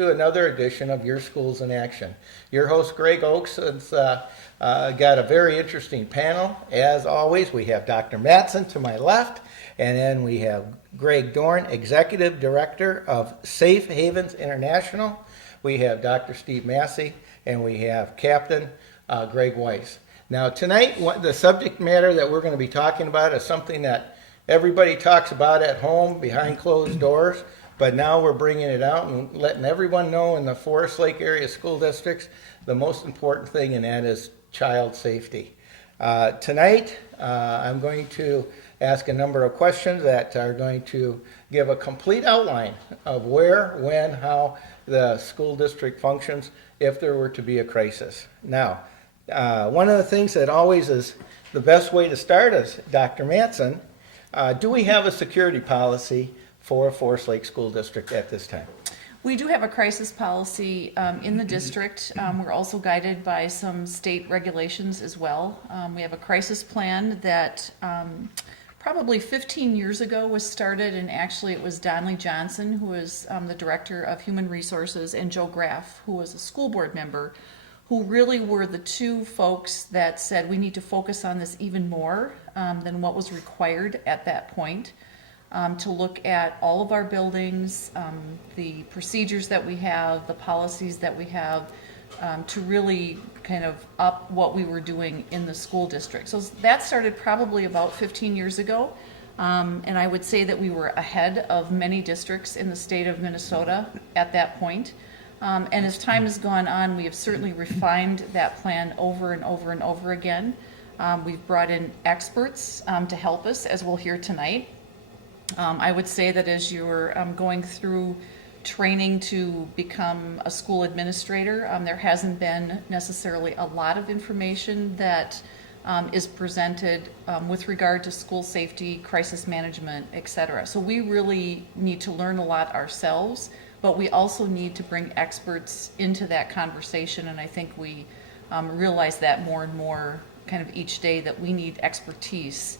to another edition of Your Schools in Action. Your host, Greg Oakes, has got a very interesting panel. As always, we have Dr. Matson to my left, and then we have Greg Dorn, Executive Director of Safe Havens International. We have Dr. Steve Massey, and we have Captain Greg Weiss. Now, tonight, the subject matter that we're going to be talking about is something that everybody talks about at home behind closed doors, but now we're bringing it out and letting everyone know in the Forest Lake area school districts the most important thing, and that is child safety. Tonight, I'm going to ask a number of questions that are going to give a complete outline of where, when, how the school district functions if there were to be a crisis. Now, one of the things that always is the best way to start is, Dr. Matson, do we have a security policy for Forest Lake School District at this time? We do have a crisis policy in the district. We're also guided by some state regulations as well. We have a crisis plan that probably 15 years ago was started, and actually it was Donnelly Johnson, who was the Director of Human Resources, and Joe Graff, who was a school board member, who really were the two folks that said we need to focus on this even more than what was required at that point, to look at all of our buildings, the procedures that we have, the policies that we have, to really kind of up what we were doing in the school district. So that started probably about 15 years ago, and I would say that we were ahead of many districts in the state of Minnesota at that point. And as time has gone on, we have certainly refined that plan over and over and over again. We've brought in experts to help us, as we'll hear tonight. I would say that as you're going through training to become a school administrator, there hasn't been necessarily a lot of information that is presented with regard to school safety, crisis management, et cetera. So we really need to learn a lot ourselves, but we also need to bring experts into that conversation, and I think we realize that more and more kind of each day, that we need expertise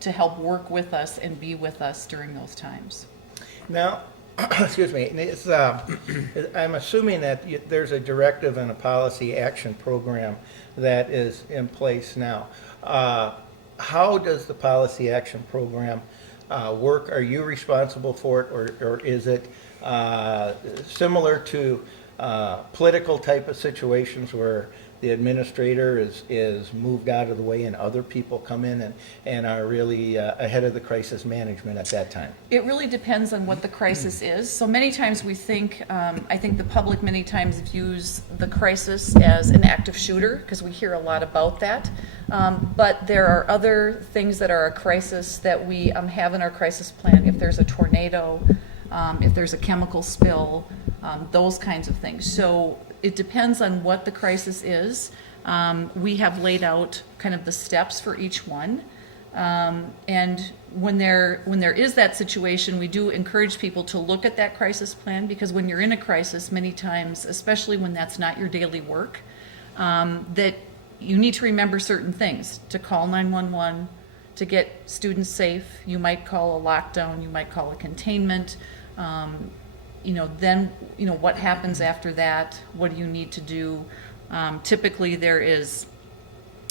to help work with us and be with us during those times. Now, excuse me, I'm assuming that there's a directive and a policy action program that is in place now. How does the policy action program work? Are you responsible for it, or is it similar to political type of situations where the administrator is moved out of the way and other people come in and are really ahead of the crisis management at that time? It really depends on what the crisis is. So many times we think, I think the public many times views the crisis as an active shooter, because we hear a lot about that. But there are other things that are a crisis that we have in our crisis plan. If there's a tornado, if there's a chemical spill, those kinds of things. So it depends on what the crisis is. We have laid out kind of the steps for each one. And when there is that situation, we do encourage people to look at that crisis plan, because when you're in a crisis, many times, especially when that's not your daily work, that you need to remember certain things: to call 911, to get students safe. You might call a lockdown, you might call a containment. Then what happens after that? What do you need to do? Typically there is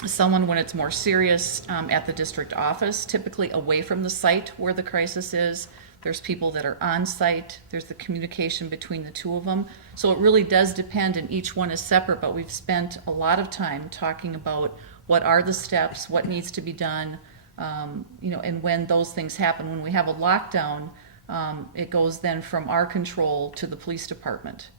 someone, when it's more serious, at the district office, typically away from the site where the crisis is. There's people that are on site. There's the communication between the two of them. So it really does depend, and each one is separate, but we've spent a lot of time talking about what are the steps, what needs to be done, and when those things happen. When we have a lockdown, it goes then from our control to the police department.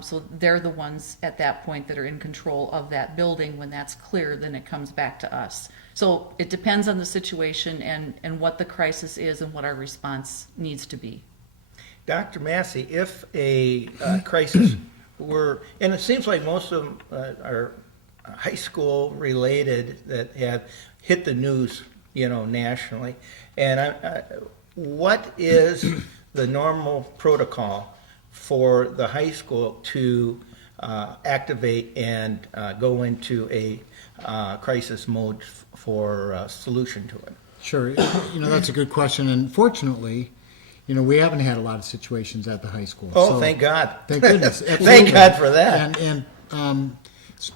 So they're the ones at that point that are in control of that building. When that's clear, then it comes back to us. So it depends on the situation and what the crisis is and what our response needs to be. Dr. Massey, if a crisis were, and it seems like most of them are high school related that have hit the news, nationally, and what is the normal protocol for the high school to activate and go into a crisis mode for a solution to it? Sure. That's a good question. And fortunately, we haven't had a lot of situations at the high school. Oh, So, thank God. Thank goodness. Thank Absolutely. God for that.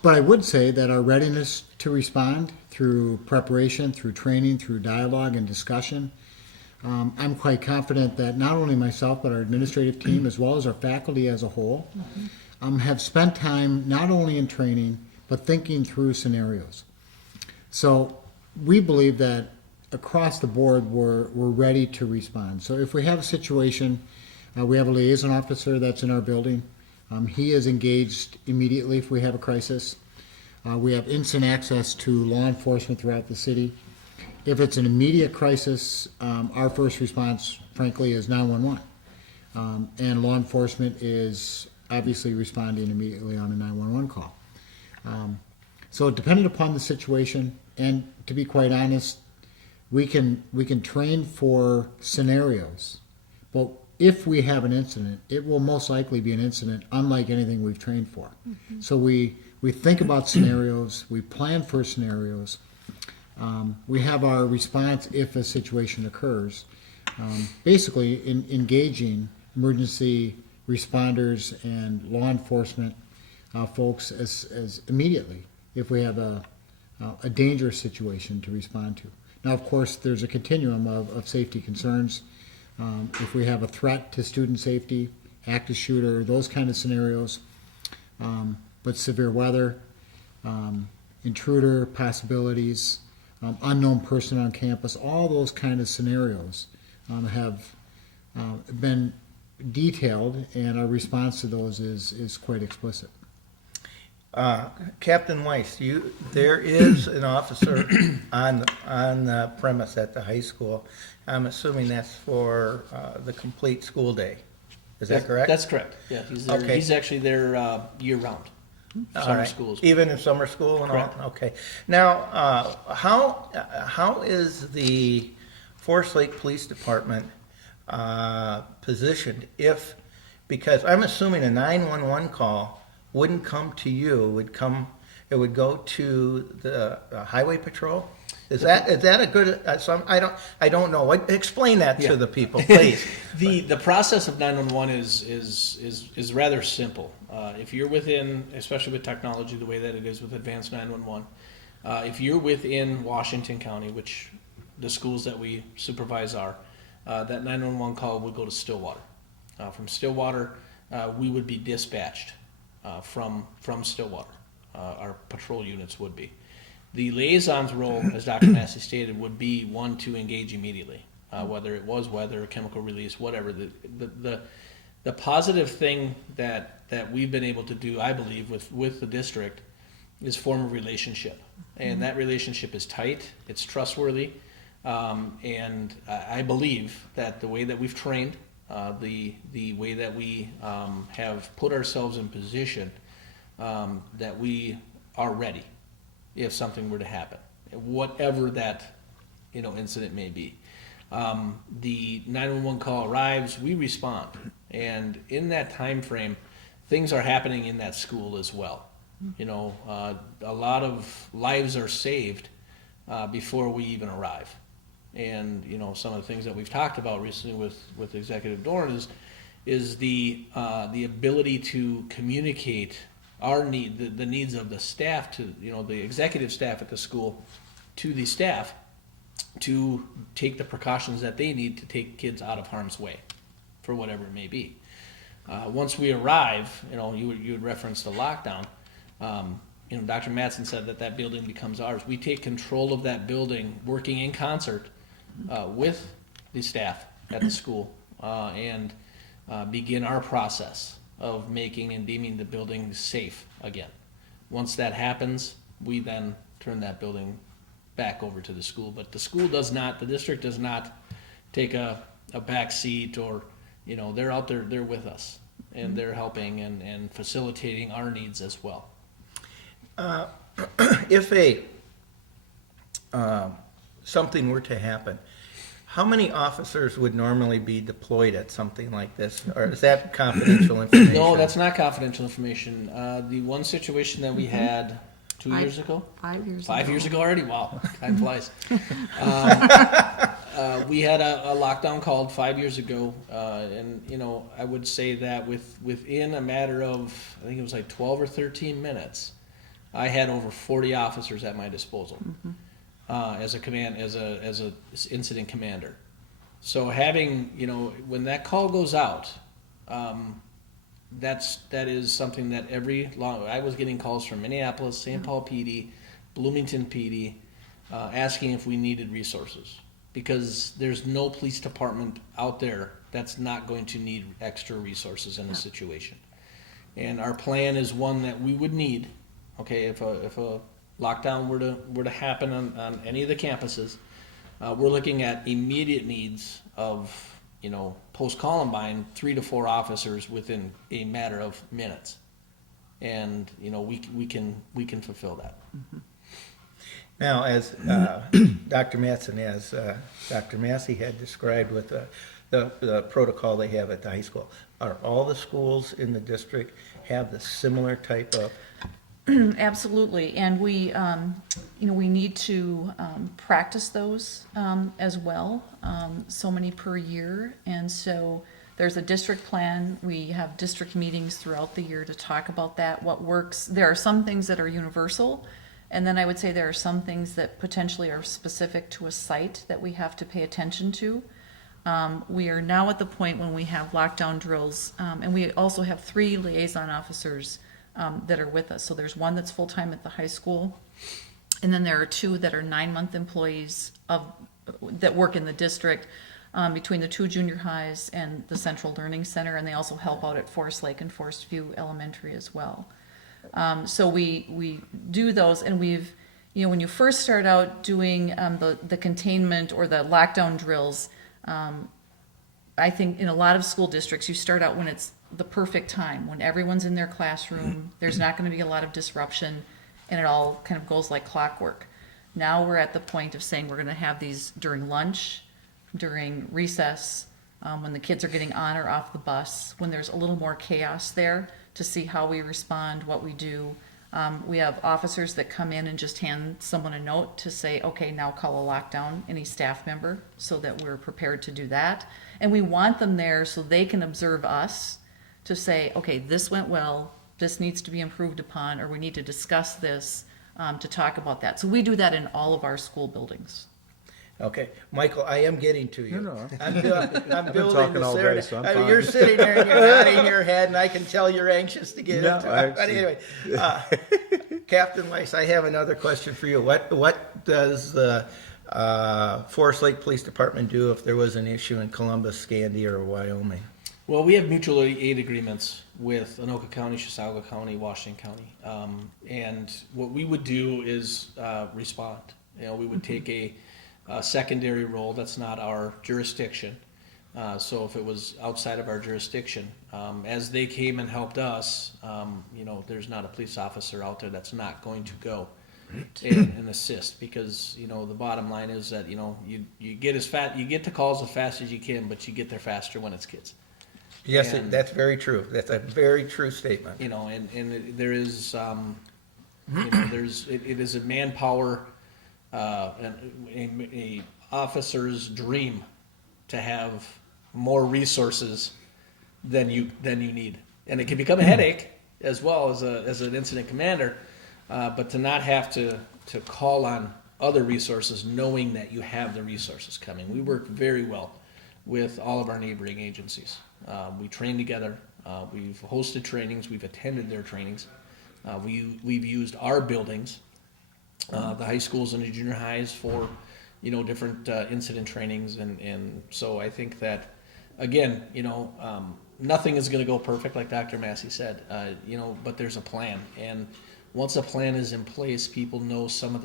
But I would say that our readiness to respond through preparation, through training, through dialogue and discussion, I'm quite confident that not only myself but our administrative team as well as our faculty as a whole have spent time not only in training but thinking through scenarios. So we believe that across the board we're ready to respond. So if we have a situation, we have a liaison officer that's in our building. He is engaged immediately if we have a crisis. We have instant access to law enforcement throughout the city. If it's an immediate crisis, our first response, frankly, is 911. And law enforcement is obviously responding immediately on a 911 call. So depending upon the situation, and to be quite honest, we can train for scenarios. But if we have an incident, it will most likely be an incident unlike anything we've trained for. So we think about scenarios, we plan for scenarios, we have our response if a situation occurs, basically engaging emergency responders and law enforcement folks as immediately if we have a dangerous situation to respond to. Now, of course, there's a continuum of safety concerns. If we have a threat to student safety, active shooter, those kind of scenarios, but severe weather, intruder possibilities, unknown person on campus, all those kind of scenarios have been detailed, and our response to those is quite explicit. Captain Weiss, there is an officer on the premise at the high school. I'm assuming that's for the complete school day. Is that correct? That's correct. Yeah, he's there. Okay. He's actually there year round. All Summer right. schools. Even in summer school and Correct. all? Okay. Now, how is the Forest Lake Police Department positioned because I'm assuming a 911 call wouldn't come to you, it would go to the highway patrol? Is that a good, I don't know. Explain that Yeah. to the people, please. The process of 911 is rather simple. If you're within, especially with technology, the way that it is with advanced 911, if you're within Washington County, which the schools that we supervise are, that 911 call would go to Stillwater. From Stillwater, we would be dispatched from Stillwater. Our patrol units would be. The liaison's role, as Dr. Massey stated, would be one to engage immediately, whether it was weather, chemical release, whatever. The positive thing that we've been able to do, I believe, with the district is form a relationship. And that relationship is tight, it's trustworthy, and I believe that the way that we've trained, the way that we have put ourselves in position, that we are ready if something were to happen, whatever that incident may be. The 911 call arrives, we respond, and in that time frame, things are happening in that school as well. A lot of lives are saved before we even arrive. And some of the things that we've talked about recently with Executive Dorn is the ability to communicate our the needs of the staff to the executive staff at the school to the staff to take the precautions that they need to take kids out of harm's way for whatever it may be. Once we arrive, you had referenced the lockdown. Dr. Mattson said that building becomes ours. We take control of that building, working in concert with the staff at the school, and begin our process of making and deeming the building safe again. Once that happens, we then turn that building back over to the school. But the district does not take a back seat, or they're out there, they're with us, and they're helping and facilitating our needs as well. If something were to happen, how many officers would normally be deployed at something like this? Or is that confidential information? No, that's not confidential information. The one situation that we had 2 years ago? 5 years ago. 5 years ago already? Wow, time flies. We had a lockdown called 5 years ago, and I would say that within a matter of, I think it was like 12 or 13 minutes, I had over 40 officers at my disposal as a incident commander. So having when that call goes out, that is something that I was getting calls from Minneapolis, St. Paul PD, Bloomington PD, asking if we needed resources, because there's no police department out there that's not going to need extra resources in a situation. And our plan is one that we would need. Okay, if a lockdown were to happen on any of the campuses, we're looking at immediate needs of post Columbine 3 to 4 officers within a matter of minutes, and we can fulfill that. Now, as Dr. Mattson, as Dr. Massey had described with the protocol they have at the high school, are all the schools in the district have the similar type of? Absolutely, and we need to practice those as well, so many per year, and so there's a district plan. We have district meetings throughout the year to talk about that, what works. There are some things that are universal, and then I would say there are some things that potentially are specific to a site that we have to pay attention to. We are now at the point when we have lockdown drills, and we also have 3 liaison officers that are with us. So there's one that's full-time at the high school, and then there are 2 that are 9-month employees that work in the district between the 2 junior highs and the Central Learning Center, and they also help out at Forest Lake and Forest View Elementary as well. So we do those, and we've, when you first start out doing the containment or the lockdown drills, I think in a lot of school districts, you start out when it's the perfect time, when everyone's in their classroom, there's not going to be a lot of disruption, and it all kind of goes like clockwork. Now we're at the point of saying we're going to have these during lunch, during recess, when the kids are getting on or off the bus, when there's a little more chaos there, to see how we respond, what we do. We have officers that come in and just hand someone a note to say, okay, now call a lockdown, any staff member, so that we're prepared to do that. And we want them there so they can observe us to say, okay, this went well, this needs to be improved upon, or we need to discuss this, to talk about that. So we do that in all of our school buildings. Okay, Michael, I am getting to you. No. I'm building talking this all there. day, so I'm I mean, fine. you're sitting there and you're nodding your head, and I can tell you're anxious to get No, into I it. But anyway, Captain Weiss, I have another question for you. What does the Forest Lake Police Department do if there was an issue in Columbus, Scandia, or Wyoming? Well, we have mutual aid agreements with Anoka County, Chisago County, Washington County, and what we would do is respond. We would take a secondary role that's not our jurisdiction. So if it was outside of our jurisdiction, as they came and helped us, there's not a police officer out there that's not going to go and assist, because the bottom line is that you get the calls as fast as you can, but you get there faster when it's kids. Yes, And- that's very true. That's a very true statement. There is it is a manpower, a officer's dream to have more resources than you need, and it can become a headache as well as an incident commander, but to not have to call on other resources, knowing that you have the resources coming. We work very well with all of our neighboring agencies. We train together. We've hosted trainings. We've attended their trainings. We've used our buildings, the high schools and the junior highs, for different incident trainings, and so I think that again, nothing is going to go perfect, like Dr. Massey said, but there's a plan, and once a plan is in place, people know some of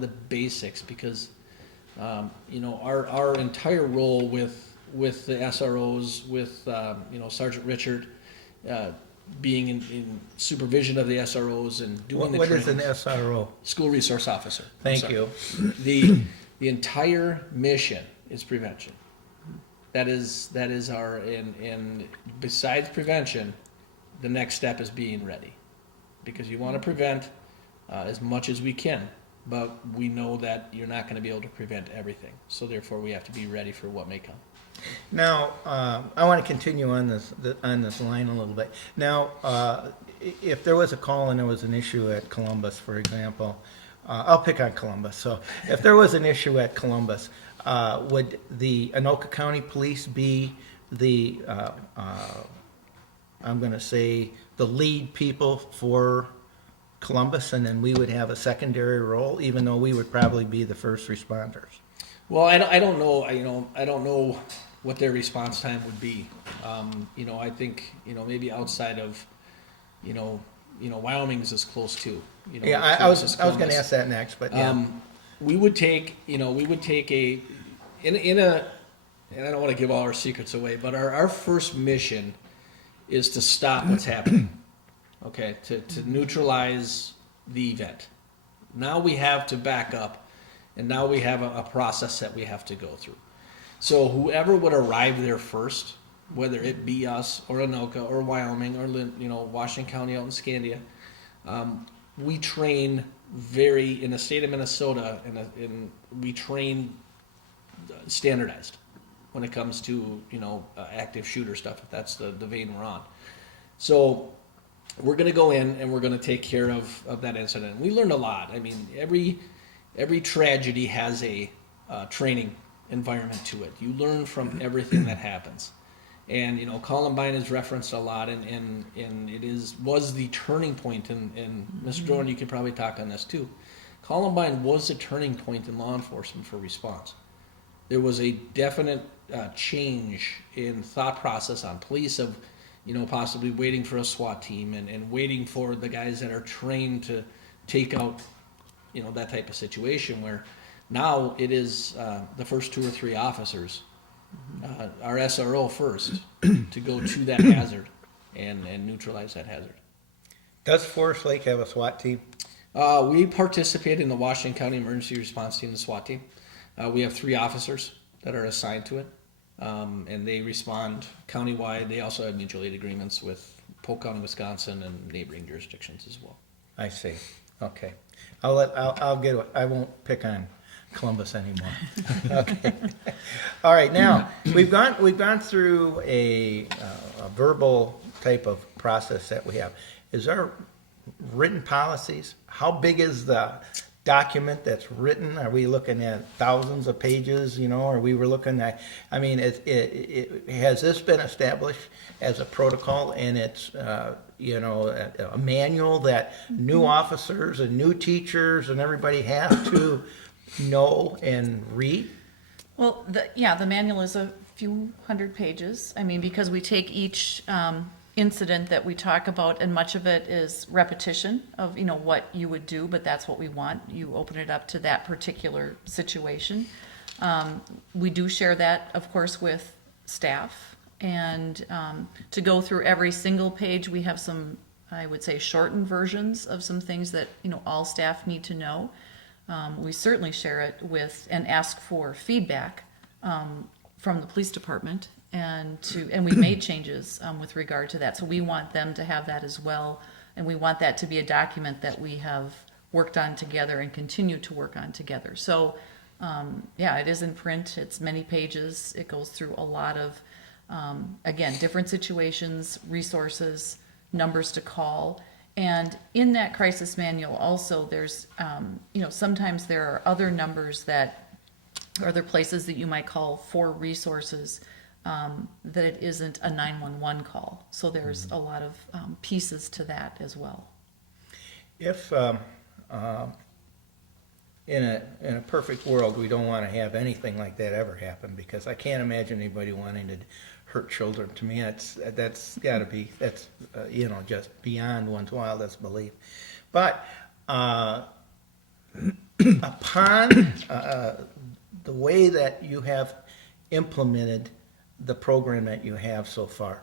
the basics, because our entire role with the SROs, with Sergeant Richard being in supervision of the SROs and doing the What is trainings. an SRO? School resource officer. Thank you. The entire mission is prevention. That is our, and besides prevention, the next step is being ready, because you want to prevent as much as we can, but we know that you're not going to be able to prevent everything. So therefore, we have to be ready for what may come. Now, I want to continue on this line a little bit. Now, if there was a call and there was an issue at Columbus, for example, I'll pick on Columbus. So, if there was an issue at Columbus, would the Anoka County Police be the I'm going to say the lead people for Columbus, and then we would have a secondary role, even though we would probably be the first responders? Well, I don't know. I don't know what their response time would be. I think maybe outside of Wyoming's is close too. Yeah, I was going to ask that next, but yeah. We would take a in a, and I don't want to give all our secrets away, but our first mission is to stop what's happening. Okay, to neutralize the event. Now we have to back up, and now we have a process that we have to go through. So whoever would arrive there first, whether it be us or Anoka or Wyoming or Washington County out in Scandia, we train in the state of Minnesota, we train standardized when it comes to active shooter stuff, if that's the vein we're on. So we're going to go in and we're going to take care of that incident. We learned a lot. I mean, every tragedy has a training environment to it. You learn from everything that happens. And Columbine is referenced a lot, and it was the turning point. And Mr. Dorn, you could probably talk on this too. Columbine was a turning point in law enforcement for response. There was a definite change in thought process on police of possibly waiting for a SWAT team and waiting for the guys that are trained to take out that type of situation, where now it is the first 2 or 3 officers, our SRO first, to go to that hazard and neutralize that hazard. Does Forest Lake have a SWAT team? We participate in the Washington County Emergency Response Team, the SWAT team. We have 3 officers that are assigned to it, and they respond countywide. They also have mutual aid agreements with Polk County, Wisconsin, and neighboring jurisdictions as well. I see. Okay. I'll get it. I won't pick on Columbus anymore. Okay. All right. Now we've gone through a verbal type of process that we have. Is there written policies? How big is the document that's written? Are we looking at thousands of pages? Or we were looking at? I mean, has this been established as a protocol, and it's a manual that new officers and new teachers and everybody has to know and read? Well, the manual is a few hundred pages. I mean, because we take each incident that we talk about, and much of it is repetition of what you would do, but that's what we want. You open it up to that particular situation. We do share that, of course, with staff, and to go through every single page, we have some, I would say, shortened versions of some things that all staff need to know. We certainly share it with and ask for feedback from the police department, and we made changes with regard to that. So we want them to have that as well, and we want that to be a document that we have worked on together and continue to work on together. So it is in print. It's many pages. It goes through a lot of again, different situations, resources, numbers to call. And in that crisis manual also, there's sometimes there are other numbers that are other places that you might call for resources, that it isn't a 911 call. So there's a lot of pieces to that as well. If in a perfect world, we don't want to have anything like that ever happen, because I can't imagine anybody wanting to hurt children. To me, that's got to be just beyond one's wildest belief. But upon the way that you have implemented the program that you have so far,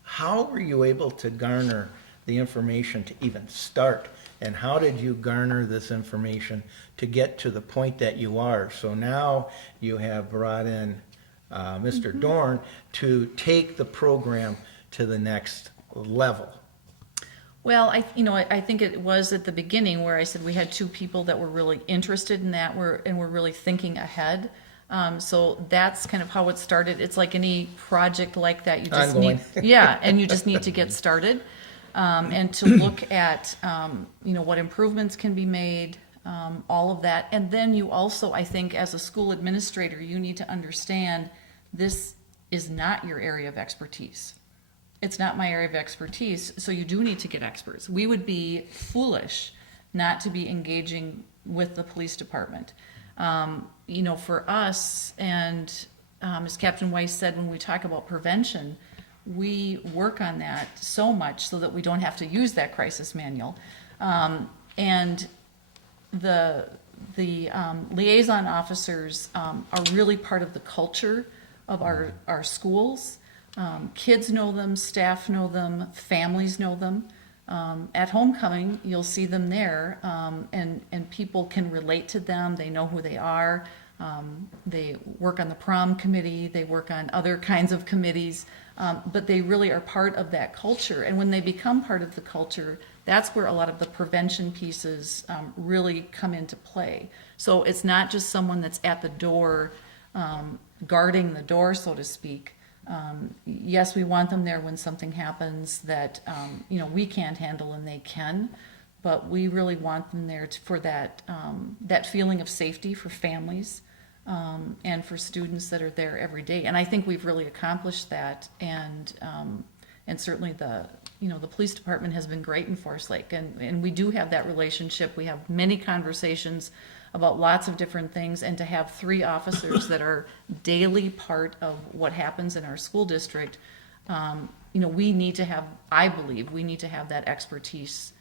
how were you able to garner the information to even start? And how did you garner this information to get to the point that you are? So now you have brought in Mr. Dorn to take the program to the next level. Well, I think it was at the beginning where I said we had 2 people that were really interested in that, and were really thinking ahead. So that's kind of how it started. It's like any project like that, you just Ongoing. need, yeah, and you just need to get started, and to look at, what improvements can be made, all of that. And then you also, I think, as a school administrator, you need to understand this is not your area of expertise. It's not my area of expertise, so you do need to get experts. We would be foolish not to be engaging with the police department. For us, and as Captain Weiss said, when we talk about prevention, we work on that so much so that we don't have to use that crisis manual. And the liaison officers are really part of the culture of our schools. Kids know them, staff know them, families know them. At homecoming, you'll see them there, and people can relate to them. They know who they are. They work on the prom committee. They work on other kinds of committees, but they really are part of that culture. And when they become part of the culture, that's where a lot of the prevention pieces really come into play. So it's not just someone that's at the door, guarding the door, so to speak. Yes, we want them there when something happens that we can't handle and they can, but we really want them there for that feeling of safety for families, and for students that are there every day. And I think we've really accomplished that. And certainly the police department has been great in Forest Lake, and we do have that relationship. We have many conversations about lots of different things, and to have 3 officers that are daily part of what happens in our school district, we need to have, I believe, we need to have that expertise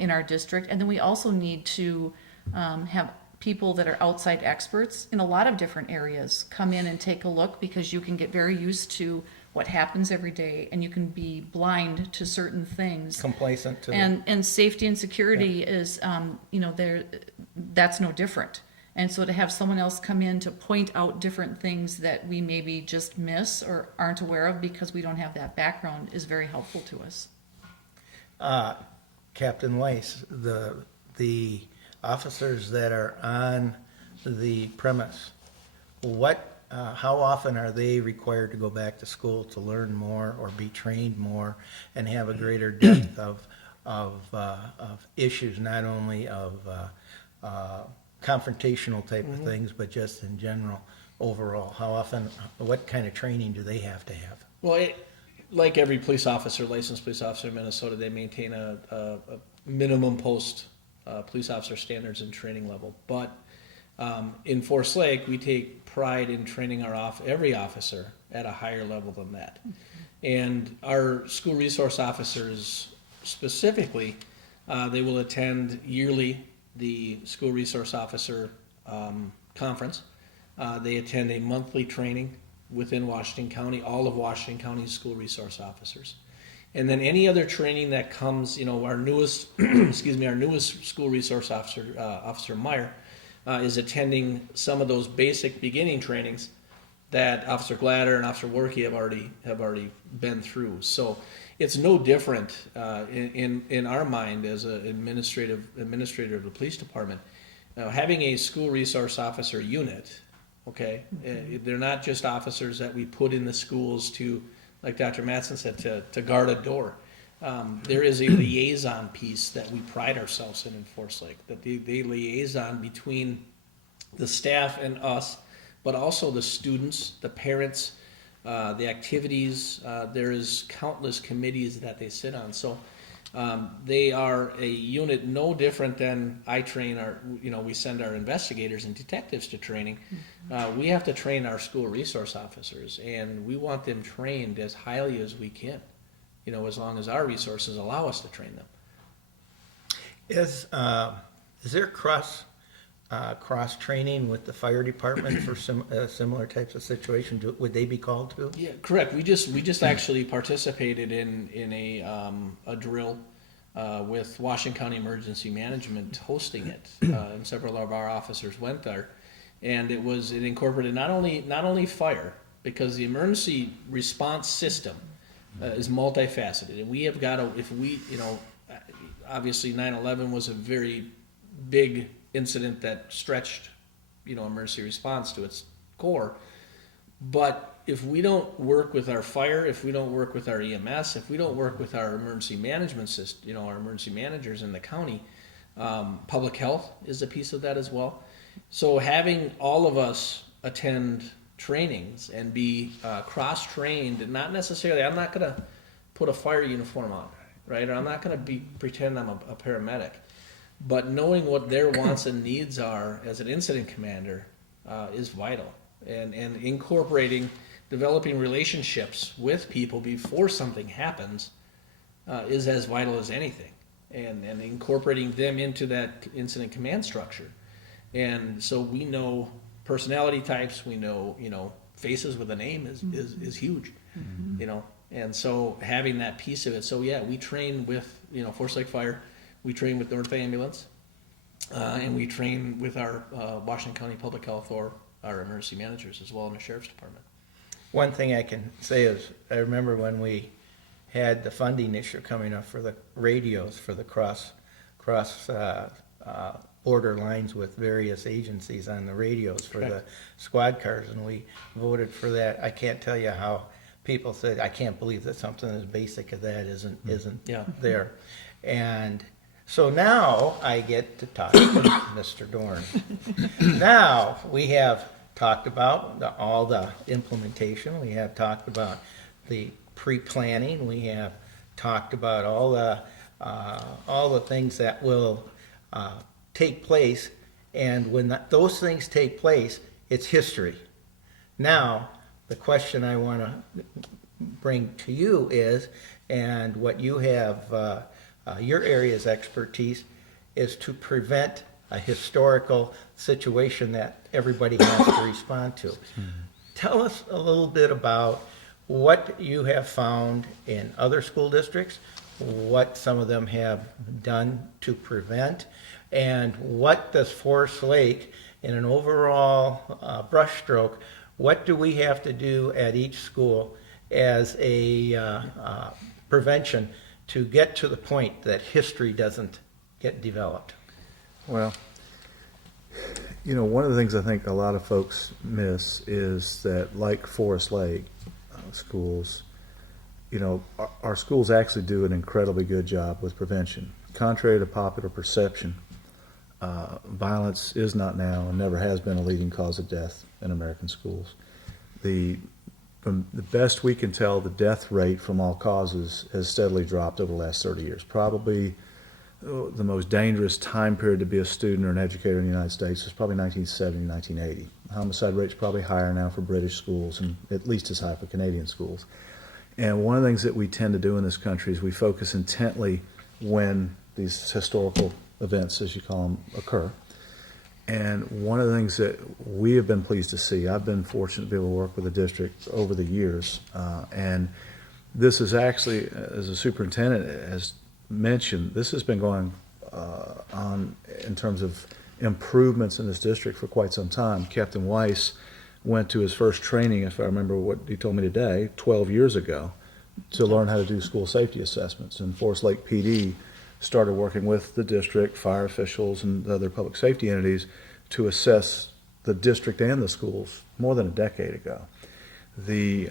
in our district. And then we also need to have people that are outside experts in a lot of different areas come in and take a look, because you can get very used to what happens every day, and you can be blind to certain things. Complacent to And safety and security is, that's no different. And so to have someone else come in to point out different things that we maybe just miss or aren't aware of because we don't have that background is very helpful to us. Captain Weiss, the officers that are on the premise, how often are they required to go back to school to learn more or be trained more and have a greater depth of issues, not only of confrontational type of things, but just in general, overall? How often, what kind of training do they have to have? Well, like every licensed police officer in Minnesota, they maintain a minimum post police officer standards and training level. But in Forest Lake, we take pride in training every officer at a higher level than that. And our school resource officers specifically, they will attend yearly the school resource officer conference. They attend a monthly training within Washington County, all of Washington County's school resource officers. And then any other training that comes, our newest, our newest school resource officer, Officer Meyer, is attending some of those basic beginning trainings that Officer Glatter and Officer Workey have already been through. So it's no different in our mind as an administrator of the police department. Having a school resource officer unit, okay, they're not just officers that we put in the schools to, like Dr. Mattson said, to guard a door. There is a liaison piece that we pride ourselves in Forest Lake, that they liaison between the staff and us, but also the students, the parents, the activities. There is countless committees that they sit on. So they are a unit no different than I train we send our investigators and detectives to training. We have to train our school resource officers, and we want them trained as highly as we can, as long as our resources allow us to train them. Is there cross training with the fire department for similar types of situations? Would they be called to? Yeah, correct. We just actually participated in a drill with Washington County Emergency Management hosting it, and several of our officers went there, and it incorporated not only fire, because the emergency response system is multifaceted, and we have got to, obviously 9/11 was a very big incident that stretched, emergency response to its core. But if we don't work with our fire, if we don't work with our EMS, if we don't work with our emergency management system, our emergency managers in the county, public health is a piece of that as well. So having all of us attend trainings and be cross-trained, and not necessarily, I'm not going to put a fire uniform on, right? Or I'm not going to pretend I'm a paramedic. But knowing what their wants and needs are as an incident commander is vital. And developing relationships with people before something happens is as vital as anything. And incorporating them into that incident command structure. And so we know personality types, we know, faces with a name is huge, and so having that piece of it. So yeah, we train with, Forest Lake Fire, we train with North Ambulance, and we train with our Washington County Public Health or our emergency managers as well in the Sheriff's Department. One One thing I can say is, I remember when we had the funding issue coming up for the radios for the cross border lines with various agencies on the radios for the squad cars, and we voted for that. I can't tell you how people said, I can't believe that something as basic as that isn't there. And so now I get to talk to Mr. Dorn. Now we have talked about all the implementation. We have talked about the pre-planning. We have talked about all the things that will take place, and when those things take place, it's history. Now, the question I want to bring to you is, and what you have, your area's expertise, is to prevent a historical situation that everybody has to respond to. Tell us a little bit about what you have found in other school districts, what some of them have done to prevent, and what does Forest Lake, in an overall brushstroke, what do we have to do at each school as a prevention to get to the point that history doesn't get developed? Well, one of the things I think a lot of folks miss is that, like Forest Lake schools, our schools actually do an incredibly good job with prevention. Contrary to popular perception, violence is not now and never has been a leading cause of death in American schools. From the best we can tell, the death rate from all causes has steadily dropped over the last 30 years. Probably the most dangerous time period to be a student or an educator in the United States was probably 1970, 1980. Homicide rate's probably higher now for British schools and at least as high for Canadian schools. And one of the things that we tend to do in this country is we focus intently when these historical events, as you call them, occur. And one of the things that we have been pleased to see, I've been fortunate to be able to work with the district over the years, and this is actually, as a superintendent has mentioned, this has been going on in terms of improvements in this district for quite some time. Captain Weiss went to his first training, if I remember what he told me today, 12 years ago, to learn how to do school safety assessments. And Forest Lake PD started working with the district, fire officials, and the other public safety entities to assess the district and the schools more than a decade ago. He's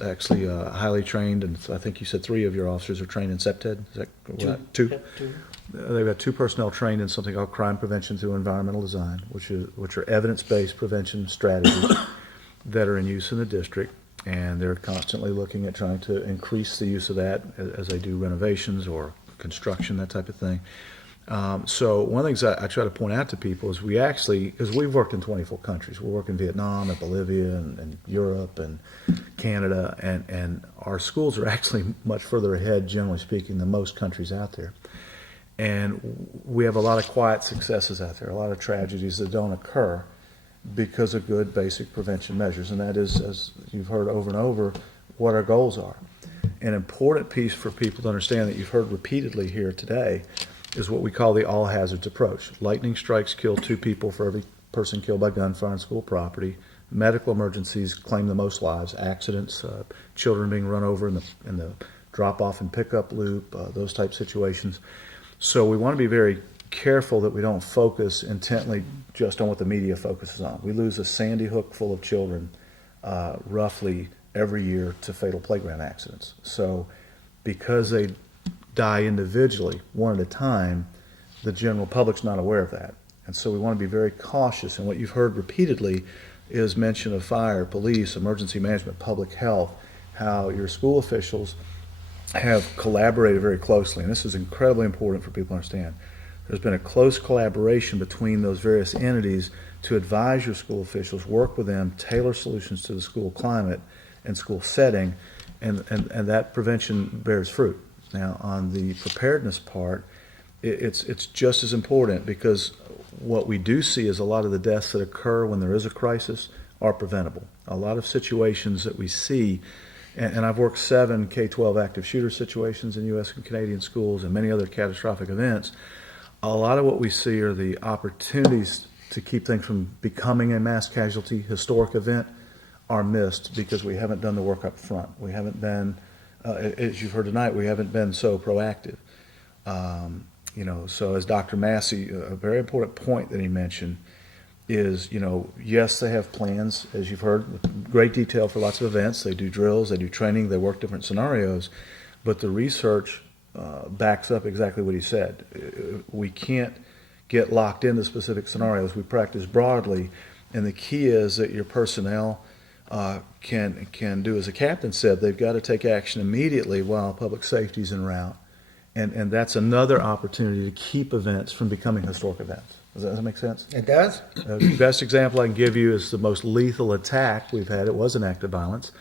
actually highly trained, and I think you said 3 of your officers are trained in CEPTED. Is that right? 2? Yep, 2. They've got 2 personnel trained in something called crime prevention through environmental design, which are evidence-based prevention strategies that are in use in the district, and they're constantly looking at trying to increase the use of that as they do renovations or construction, that type of thing. So one of the things I try to point out to people is we actually, because we've worked in 24 countries, we work in Vietnam and Bolivia and Europe and Canada, and our schools are actually much further ahead, generally speaking, than most countries out there. And we have a lot of quiet successes out there, a lot of tragedies that don't occur because of good basic prevention measures. And that is, as you've heard over and over, what our goals are. An important piece for people to understand that you've heard repeatedly here today is what we call the all hazards approach. Lightning strikes kill 2 people for every person killed by gunfire on school property. Medical emergencies claim the most lives. Accidents, children being run over in the drop-off and pickup loop, those type situations. So we want to be very careful that we don't focus intently just on what the media focuses on. We lose a Sandy Hook full of children roughly every year to fatal playground accidents. So because they die individually, one at a time, the general public's not aware of that. And so we want to be very cautious. And what you've heard repeatedly is mention of fire, police, emergency management, public health, how your school officials have collaborated very closely. And this is incredibly important for people to understand. There's been a close collaboration between those various entities to advise your school officials, work with them, tailor solutions to the school climate and school setting, and that prevention bears fruit. Now, on the preparedness part, it's just as important, because what we do see is a lot of the deaths that occur when there is a crisis are preventable. A lot of situations that we see, and I've worked 7 K-12 active shooter situations in U.S. and Canadian schools and many other catastrophic events. A lot of what we see are the opportunities to keep things from becoming a mass casualty historic event are missed because we haven't done the work up front. We haven't been, as you've heard tonight, we haven't been so proactive. So as Dr. Massey, a very important point that he mentioned is, yes, they have plans, as you've heard, with great detail for lots of events. They do drills, they do training, they work different scenarios, but the research backs up exactly what he said. We can't get locked into specific scenarios. We practice broadly, and the key is that your personnel can do, as the captain said, they've got to take action immediately while public safety is en route. And that's another opportunity to keep events from becoming historic events. Does that make sense? It does? The best example I can give you is the most lethal attack we've had. It was an act of violence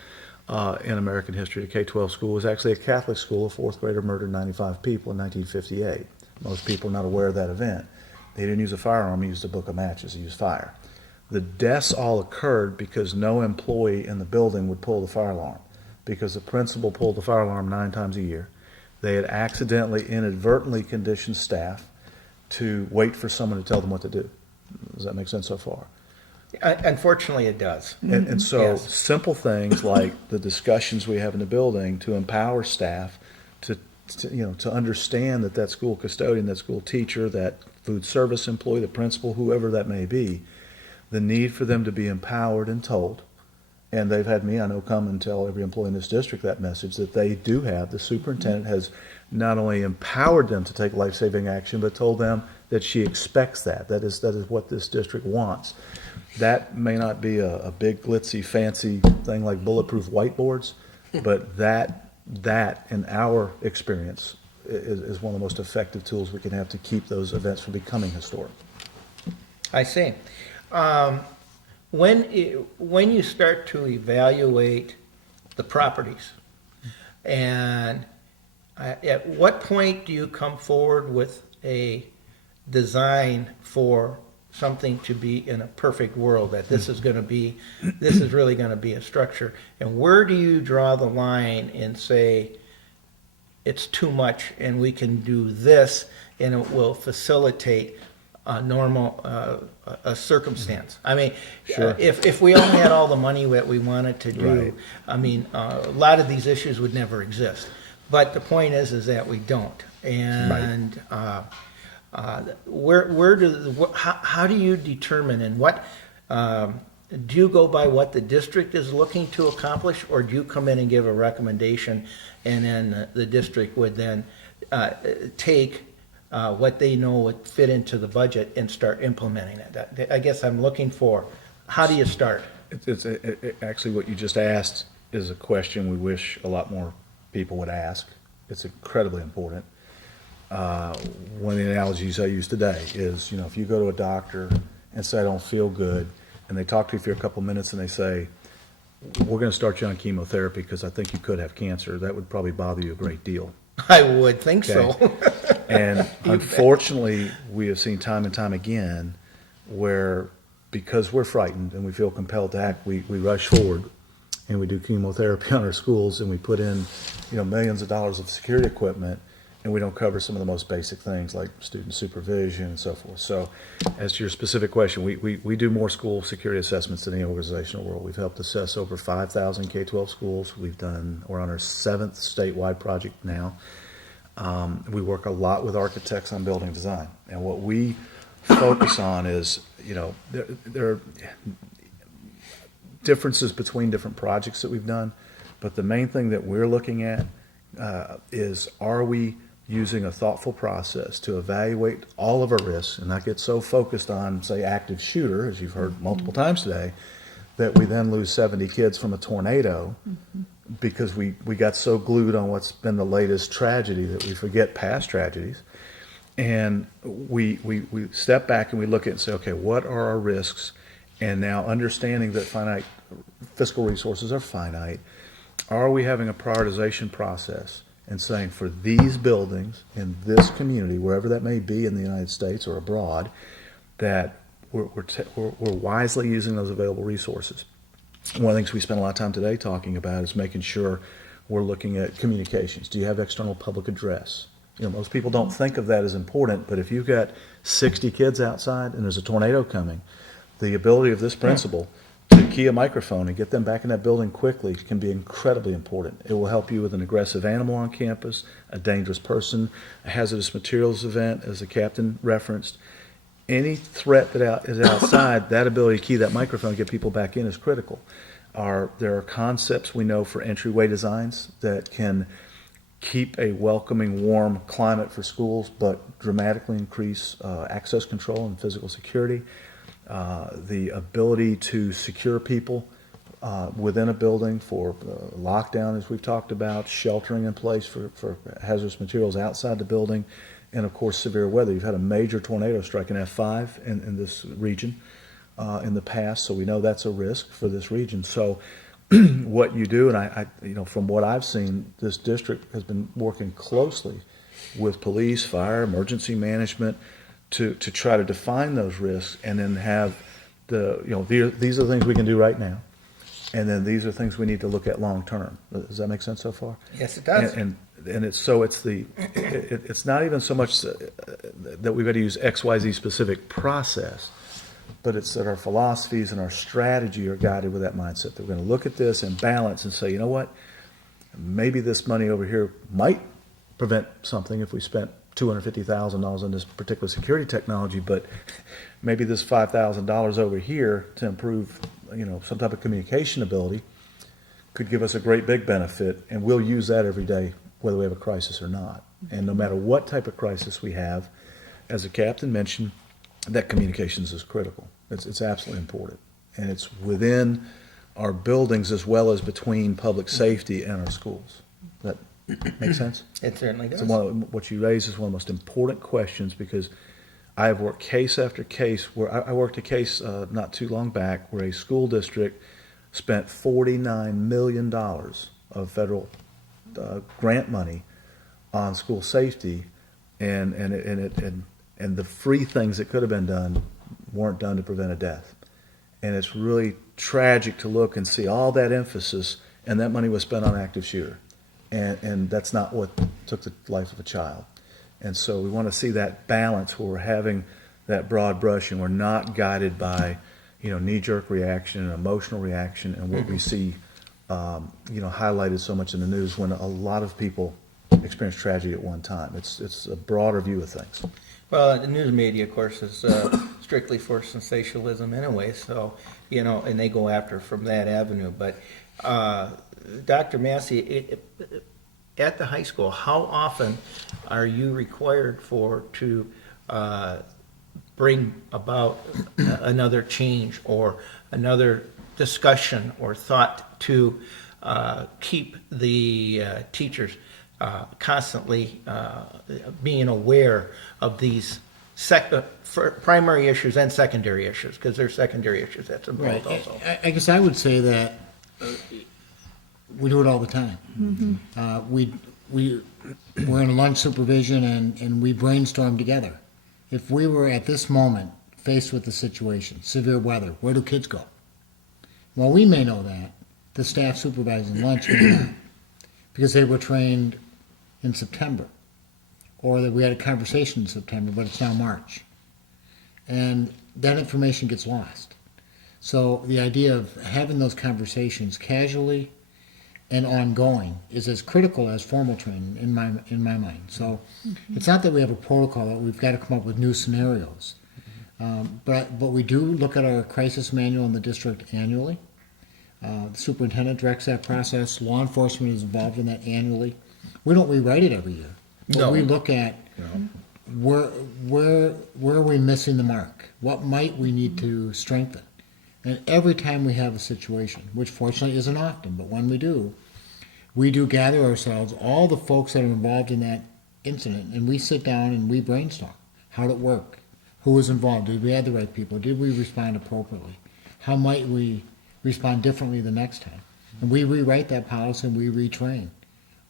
in American history. A K-12 school was actually a Catholic school. A fourth grader murdered 95 people in 1958. Most people are not aware of that event. They didn't use a firearm. He used a book of matches. He used fire. The deaths all occurred because no employee in the building would pull the fire alarm, because the principal pulled the fire alarm 9 times a year. They had accidentally, inadvertently conditioned staff to wait for someone to tell them what to do. Does that make sense so far? Unfortunately, it does. And so Yes. simple things like the discussions we have in the building to empower staff to understand that school custodian, that school teacher, that food service employee, the principal, whoever that may be, the need for them to be empowered and told. And they've had me, I know, come and tell every employee in this district that message, that they do have. The superintendent has not only empowered them to take life-saving action, but told them that she expects that. That is what this district wants. That may not be a big, glitzy, fancy thing like bulletproof whiteboards, but that in our experience, is one of the most effective tools we can have to keep those events from becoming historic. I see. When you start to evaluate the properties, and at what point do you come forward with a design for something to be in a perfect world, that this is really going to be a structure, and where do you draw the line and say it's too much and we can do this and it will facilitate a normal a circumstance? I mean, Sure. if we only had all the money that we wanted to do, Right. I mean, a lot of these issues would never exist. But the point is that we don't. And how do you determine, and what do you go by what the district is looking to accomplish, or do you come in and give a recommendation, and then the district would then take what they know would fit into the budget and start implementing it? I guess I'm looking for, how do you start? Actually, what you just asked is a question we wish a lot more people would ask. It's incredibly important. One of the analogies I use today is, if you go to a doctor and say, I don't feel good, and they talk to you for a couple minutes and they say, we're going to start you on chemotherapy because I think you could have cancer, that would probably bother you a great deal. I would think so. And unfortunately, we have seen time and time again where, because we're frightened and we feel compelled to act, we rush forward and we do chemotherapy on our schools, and we put in millions of dollars of security equipment, and we don't cover some of the most basic things like student supervision and so forth. So as to your specific question, we do more school security assessments than any organization in the world. We've helped assess over 5,000 K-12 schools. We're on our 7th statewide project now. We work a lot with architects on building design. And what we focus on is, there are differences between different projects that we've done, but the main thing that we're looking at is, are we using a thoughtful process to evaluate all of our risks and not get so focused on, say, active shooter, as you've heard multiple times today, that we then lose 70 kids from a tornado because we got so glued on what's been the latest tragedy that we forget past tragedies. And we step back and we look at it and say, okay, what are our risks? And now understanding that finite fiscal resources are finite, are we having a prioritization process and saying for these buildings in this community, wherever that may be in the United States or abroad, that we're wisely using those available resources. One of the things we spent a lot of time today talking about is making sure we're looking at communications. Do you have external public address? Most people don't think of that as important, but if you've got 60 kids outside and there's a tornado coming, the ability of this principal to key a microphone and get them back in that building quickly can be incredibly important. It will help you with an aggressive animal on campus, a dangerous person, a hazardous materials event, as the captain referenced. Any threat that is outside, that ability to key that microphone and get people back in is critical. There are concepts we know for entryway designs that can keep a welcoming, warm climate for schools, but dramatically increase access control and physical security. The ability to secure people within a building for lockdown, as we've talked about, sheltering in place for hazardous materials outside the building, and of course severe weather. You've had a major tornado strike an F5 in this region in the past, so we know that's a risk for this region. So what you do, and I from what I've seen, this district has been working closely with police, fire, emergency management to try to define those risks, and then have these are the things we can do right now, and then these are things we need to look at long term. Does that make sense so far? Yes, it does. And it's not even so much that we've got to use XYZ specific process, but it's that our philosophies and our strategy are guided with that mindset. That we're going to look at this and balance and say, you know what, maybe this money over here might prevent something if we spent $250,000 on this particular security technology, but maybe this $5,000 over here to improve, some type of communication ability could give us a great big benefit, and we'll use that every day, whether we have a crisis or not. And no matter what type of crisis we have, as the captain mentioned, that communications is critical. It's absolutely important, and it's within our buildings as well as between public safety and our schools. That make sense? It certainly does. So what you raise is one of the most important questions, because I have worked case after case where I worked a case not too long back where a school district spent $49 million of federal grant money on school safety, and the free things that could have been done weren't done to prevent a death. And it's really tragic to look and see all that emphasis, and that money was spent on active shooter. And that's not what took the life of a child. And so we want to see that balance where we're having that broad brush and we're not guided by, knee-jerk reaction and emotional reaction and what we see, highlighted so much in the news when a lot of people experience tragedy at one time. It's a broader view of things. Well, the news media, of course, is strictly for sensationalism anyway, so, and they go after from that avenue. But Dr. Massey, at the high school, how often are you required to bring about another change or another discussion or thought to keep the teachers constantly being aware of these primary issues and secondary issues, because there's secondary issues that's involved also. I guess I would say that we do it all the time. We're in lunch supervision and we brainstorm together. If we were at this moment faced with the situation, severe weather, where do kids go? Well, we may know that. The staff supervising lunch may not, because they were trained in September. or that we had a conversation in September, but it's now March. And that information gets lost. So the idea of having those conversations casually and ongoing is as critical as formal training in my mind. So it's not that we have a protocol that we've got to come up with new scenarios, but we do look at our crisis manual in the district annually. The superintendent directs that process. Law enforcement is involved in that annually. We don't rewrite it every year, but No. we look at where are we missing the mark? What might we need to strengthen? And every time we have a situation, which fortunately isn't often, but when we do gather ourselves, all the folks that are involved in that incident, and we sit down and we brainstorm. How did it work? Who was involved? Did we have the right people? Did we respond appropriately? How might we respond differently the next time? And we rewrite that policy and we retrain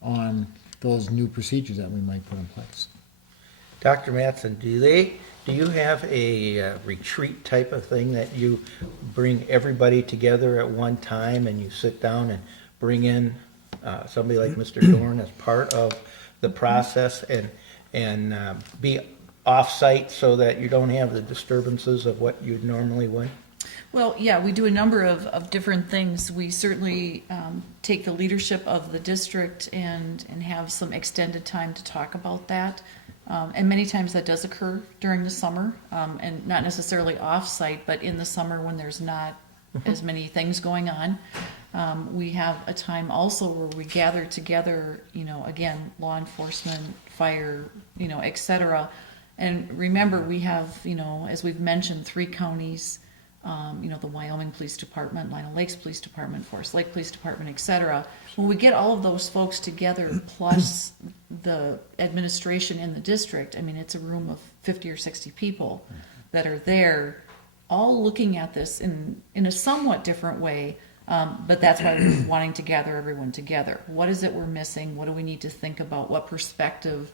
on those new procedures that we might put in place. Dr. Mattson, do you have a retreat type of thing that you bring everybody together at one time and you sit down and bring in somebody like Mr. Dorn as part of the process and be off-site so that you don't have the disturbances of what you normally would? Well, yeah, we do a number of different things. We certainly take the leadership of the district and have some extended time to talk about that. And many times that does occur during the summer, and not necessarily off-site, but in the summer when there's not as many things going on. We have a time also where we gather together, again, law enforcement, fire, et cetera. And remember, we have, as we've mentioned, 3 counties, the Wyoming Police Department, Lino Lakes Police Department, Forest Lake Police Department, et cetera. When we get all of those folks together, plus the administration in the district, it's a room of 50 or 60 people that are there, all looking at this in a somewhat different way, but that's why we're wanting to gather everyone together. What is it we're missing? What do we need to think about? What perspective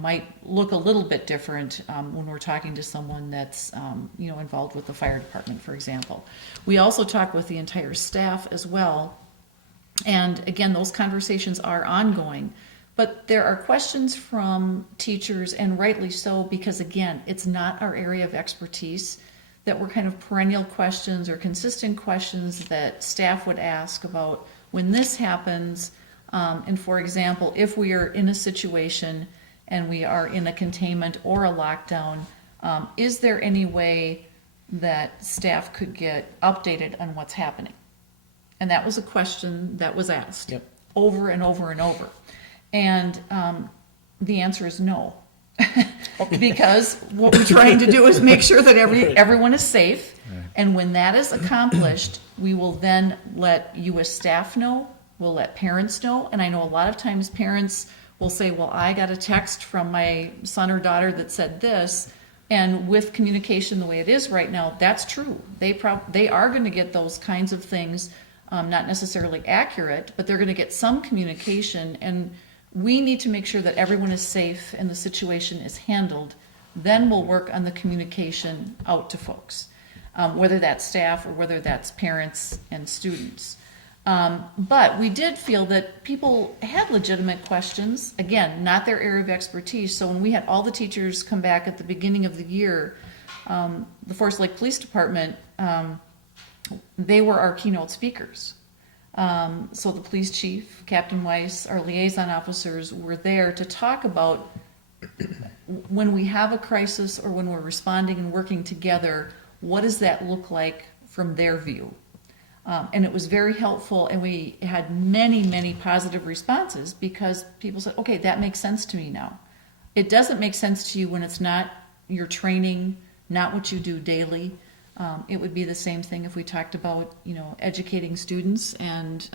might look a little bit different when we're talking to someone that's involved with the fire department, for example. We also talk with the entire staff as well, and again, those conversations are ongoing, but there are questions from teachers, and rightly so, because again, it's not our area of expertise, that were kind of perennial questions or consistent questions that staff would ask about when this happens, and for example, if we are in a situation and we are in a containment or a lockdown, is there any way that staff could get updated on what's happening? And that was a question that was asked over and over and over. And the answer is no. Because what we're trying to do is make sure that everyone is safe. And when that is accomplished, we will then let you as staff know, we'll let parents know. And I know a lot of times parents will say, well, I got a text from my son or daughter that said this, and with communication the way it is right now, that's true. They are going to get those kinds of things, not necessarily accurate, but they're going to get some communication, and we need to make sure that everyone is safe and the situation is handled. Then we'll work on the communication out to folks, whether that's staff or whether that's parents and students. But we did feel that people had legitimate questions, again, not their area of expertise. So when we had all the teachers come back at the beginning of the year, the Forest Lake Police Department, they were our keynote speakers. So the police chief, Captain Weiss, our liaison officers were there to talk about when we have a crisis or when we're responding and working together, what does that look like from their view? And it was very helpful, and we had many, many positive responses because people said, okay, that makes sense to me now. It doesn't make sense to you when it's not your training, not what you do daily. It would be the same thing if we talked about, educating students, and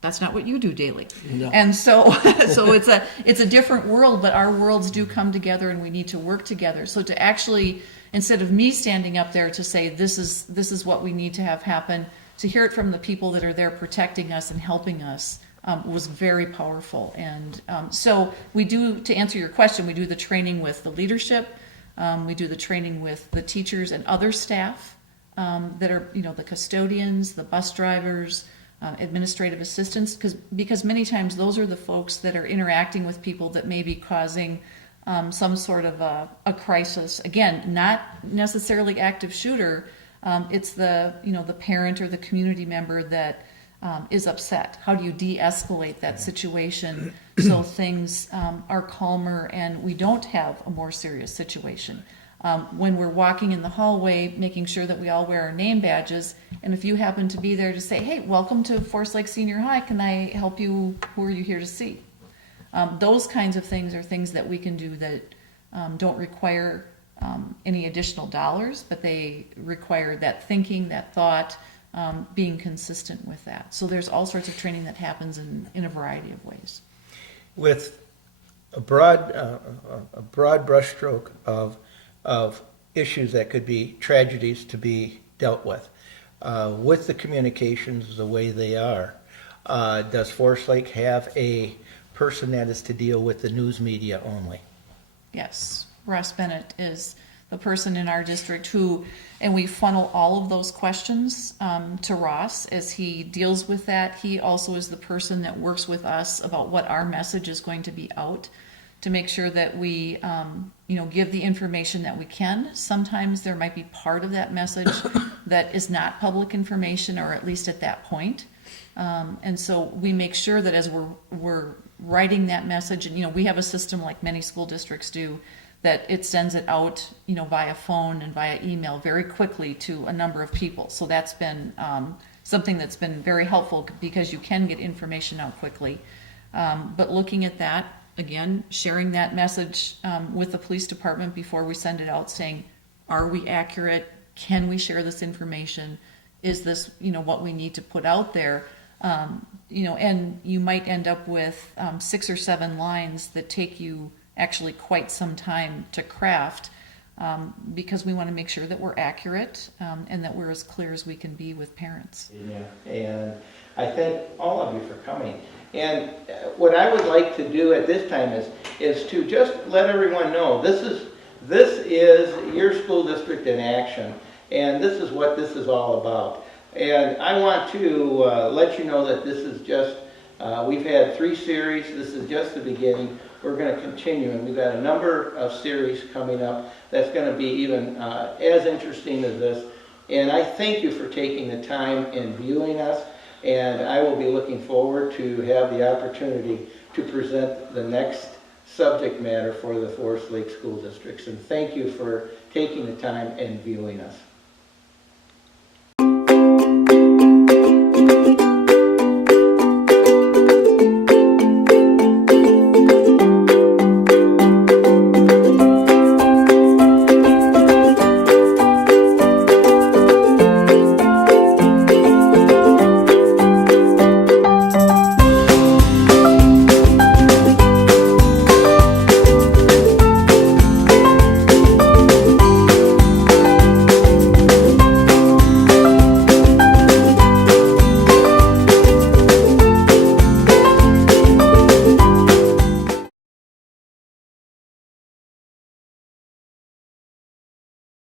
that's not what you do daily. No. And so it's a different world, but our worlds do come together, and we need to work together. So to actually, instead of me standing up there to say this is what we need to have happen, to hear it from the people that are there protecting us and helping us was very powerful. And so we do, to answer your question, we do the training with the leadership, we do the training with the teachers and other staff that are, the custodians, the bus drivers, administrative assistants, because many times those are the folks that are interacting with people that may be causing some sort of a crisis. Again, not necessarily active shooter. It's the the parent or the community member that is upset. How do you de-escalate that situation so things are calmer and we don't have a more serious situation? When we're walking in the hallway, making sure that we all wear our name badges, and if you happen to be there to say, hey, welcome to Forest Lake Senior High, can I help you? Who are you here to see? Those kinds of things are things that we can do that don't require any additional dollars, but they require that thinking, that thought, being consistent with that. So there's all sorts of training that happens in a variety of ways. With a broad brushstroke of issues that could be tragedies to be dealt with the communications the way they are, does Forest Lake have a person that is to deal with the news media only? Yes, Ross Bennett is the person in our district who, and we funnel all of those questions to Ross as he deals with that. He also is the person that works with us about what our message is going to be out, to make sure that we give the information that we can. Sometimes there might be part of that message that is not public information, or at least at that point. And so we make sure that as we're writing that message, and we have a system like many school districts do, that it sends it out via phone and via email very quickly to a number of people. So that's been something that's been very helpful, because you can get information out quickly. But looking at that, again, sharing that message with the police department before we send it out, saying, are we accurate? Can we share this information? Is this what we need to put out there? And you might end up with 6 or 7 lines that take you actually quite some time to craft, because we want to make sure that we're accurate and that we're as clear as we can be with parents. Yeah, and I thank all of you for coming. And what I would like to do at this time is to just let everyone know this is your school district in action, and this is what this is all about. And I want to let you know that this is just, we've had 3 series, this is just the beginning. We're going to continue, and we've got a number of series coming up that's going to be even as interesting as this. And I thank you for taking the time and viewing us, and I will be looking forward to have the opportunity to present the next subject matter for the Forest Lake School Districts. And thank you for taking the time and viewing us.